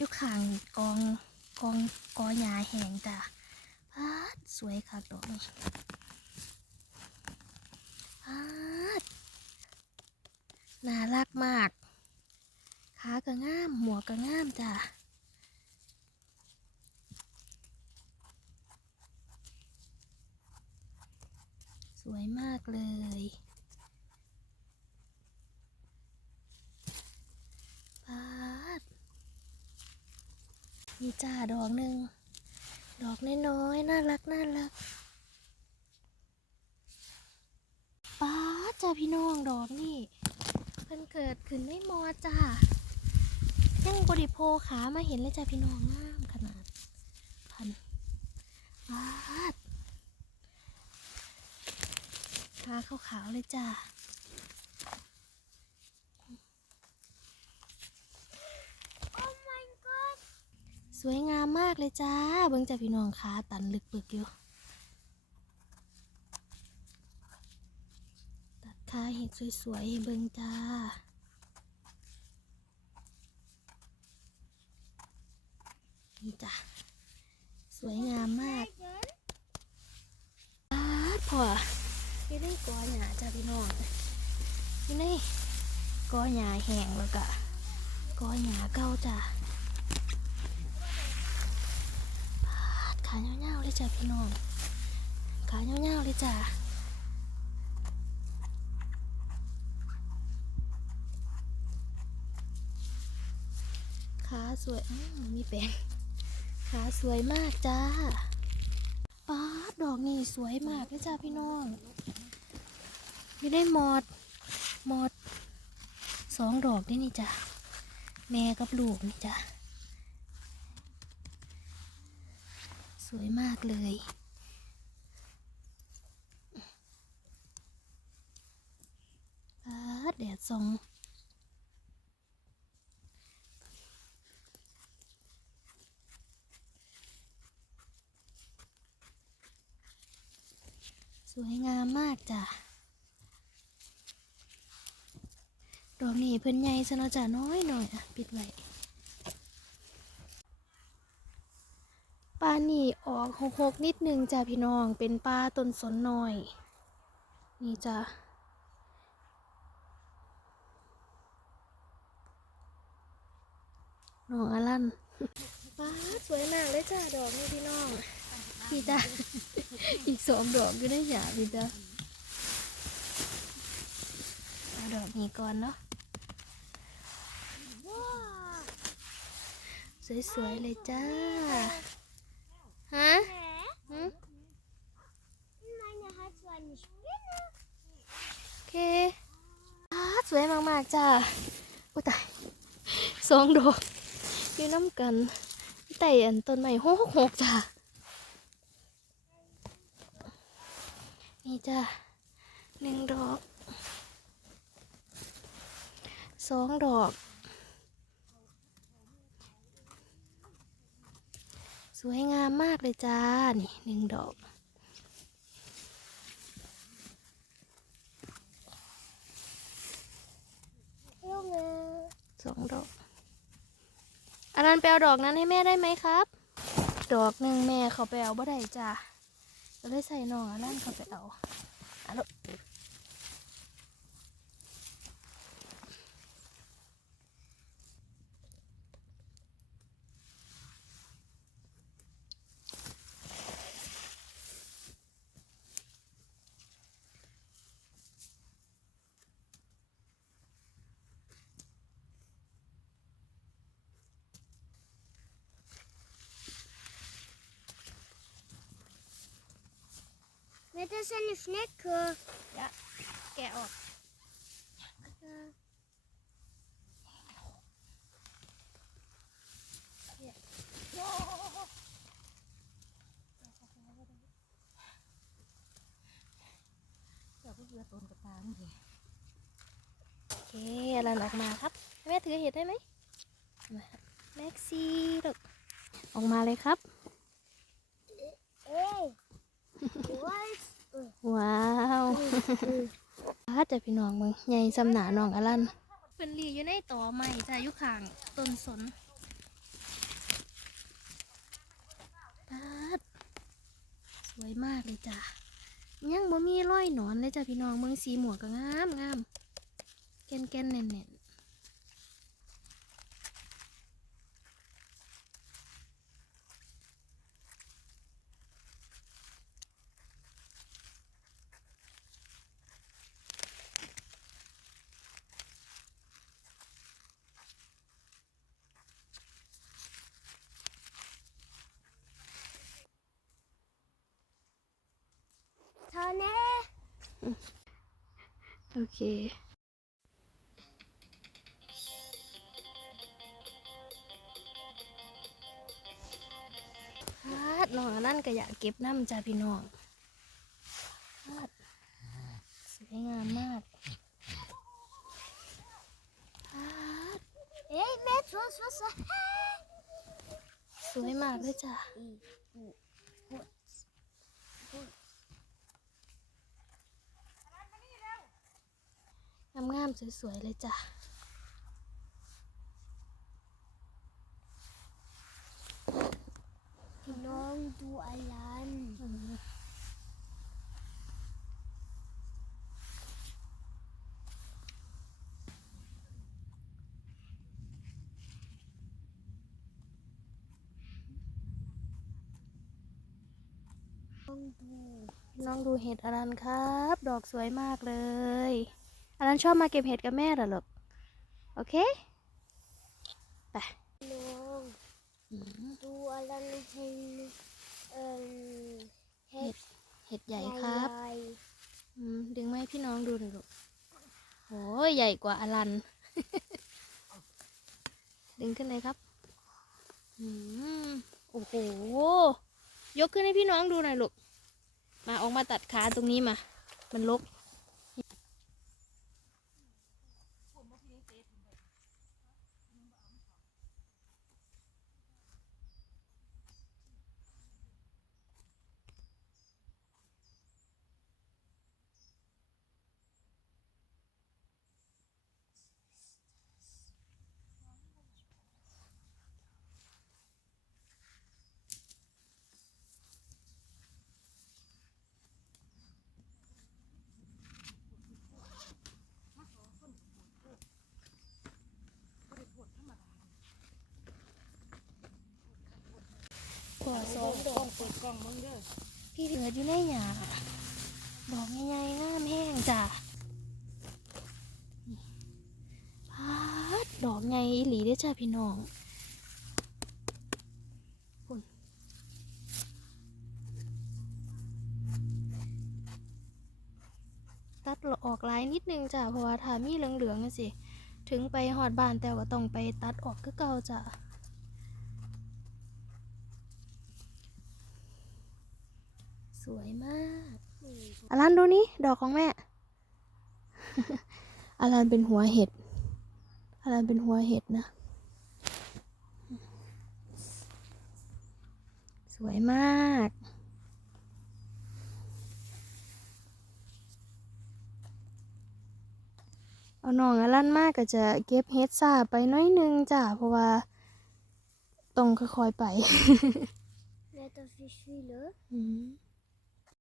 อยู่ข้างกองกองกอหญ้าแห้งจ้ะพาดสวยค่ะดอกนี้พาดน่ารักมากขาก็งามหมวกก็งามจ้ะสวยมากเลยปาดนี่ จ้าดอกหนึ่งดอกน้อยๆน่ารักน่ารักป้าจ้าพี่น้องดอกนี่เพิ่นเกิดขึ้นไม่มอจ้ายังบริโภขามาเห็นเลยจ้าพี่น้องงามขนาดพันปาขาขาวๆเลยจ้า สวยงามมากเลยจ้า เบิ่งจ้าพี่น้องขาตันลึกปึกอยู่ ตัดขาเห็ดสวยๆเบิ่งจ้านี่จ้ะสวยงามมากปาดพออยู่ในกอหญ้าจ้าพี่น้องยู่ในกอหญ้าแห้งแล้วก็กอหญ้าเก่าจ้าปาด ขาเงาๆเลยจ้าพี่น้อง ขาเงาๆเลยจ้าขาสวยอื้อมีแปลงขาสวยมากจ้าปาดดอกนี่สวยมากเลยจ้าพี่น้องอยู่ได้หมอดหมอดสองดอกนี่นี่จ้ะแม่กับลูกนี่จ้ะ สวยมากเลย แดดส่องสวยงามมากจ้ะดอกนี้เพิ่นใหญ่ซะเนาะจ้ะน้อยหน่อยอะ ปิดไว้ปลานี่ออกหกหกนิดนึงจ้ะพี่น้อง เป็นปลาต้นสนน้อย นี่จ้ะน้องอลันปลาสวยมากเลยจ้ะดอกนี้พี่น้องพี่จ้ะอีกสองดอกอยู่ในหยาพี่จ้ะเอาดอกนี้ก่อนเนาะสวยๆเลยจ้า ฮะ Hä? หืม Meine hat zwar nicht Spinne. โอเคอ้าสวยมากจ้าอุ้ยตายสองดอกอยู่น้ำกันไต่อันต้นใหม่หกหกจ้านี่จ้าหนึ่งดอกสองดอก สวยงามมากเลยจ้า นี่หนึ่งดอก Junge. สองดอก อั นั้นไปเอาดอกนั้นให้แม่ได้ไหมครับ ดอกหนึ่งแม่เขาไปเอาบ่ได้จ้าก็เลยใส่นองอันนั้นเขาไปเอาอะลูก Wird das eine Schnecke? แกะออกโอเคอันนั้นออกมาครับแม่ถือเห็ดได้ไหมมาครับแม็กซี่ลูกออกมาเลยครับ Ey. Du weißt. ว้าวฮัดจะพี่น้องมึงใหญ่สำหนาน้องอลันเป็นลีอยู่ในต่อใหม่จ้อยู่ข่างต้นสนปัดสวยมากเลยจ้ะยังบ่มีร้อยหนอนเลยจ้ะพี่น้องมึงสีหมวกก็งามงามแกนแกนแน่นแน่น อเคพาดน้องนนั่นก็อยากเก็บน้ำจ้าพี่น้องพาดสวยงามมากพาดเอ้ยแม่สวยสวยสวยสวยมากเลยจ้ะงามสวยๆเลยจ้ะพี่น้องดูอะไรนอืมน้องดูเห็ดอรันครับ ดอกสวยมากเลย อรันชอบมาเก็บเห็ดกับแม่เหรอลูกโอเคไปน้องดูอะไรนเห็นเอ่อเห็ดเห็ดใหญ่ครับใหญ่อืมดึงมาให้พี่น้องดูหน่อยลูกโอ้ยใหญ่กว่าอลัน ดึงขึ้นเลยครับอืมโอ้โห ยกขึ้นให้พี่น้องดูหน่อยลูก มาออกมาตัดขาตรงนี้มา มันลก อสองดอกเปิดกล้องมึงเด้อพี่เหลืออยู่ในหยาดอกใหญ่ๆงามแห้งจ้ะพาดดอกใหญ่อีหลีเด้จ้าพี่น้องตัดออกลายนิดนึงจ้ะเพราะว่าถ้ามีเหลืองๆสิถึงไปหอดบ้านแต่ว่าต้องไปตัดออกคือเก่าจ้ะ วยมากอารันดูนี่ดอกของแม่อารันเป็นหัวเห็ดอารันเป็นหัวเห็ดนะ สวยมากเอาน้องอารันมากก็จะเก็บเห็ดซาไปหน้อยหนึงจ้ะเพราะว่าต้องค่อยๆไปแม่ตัวฟิชฟี่เหรออืม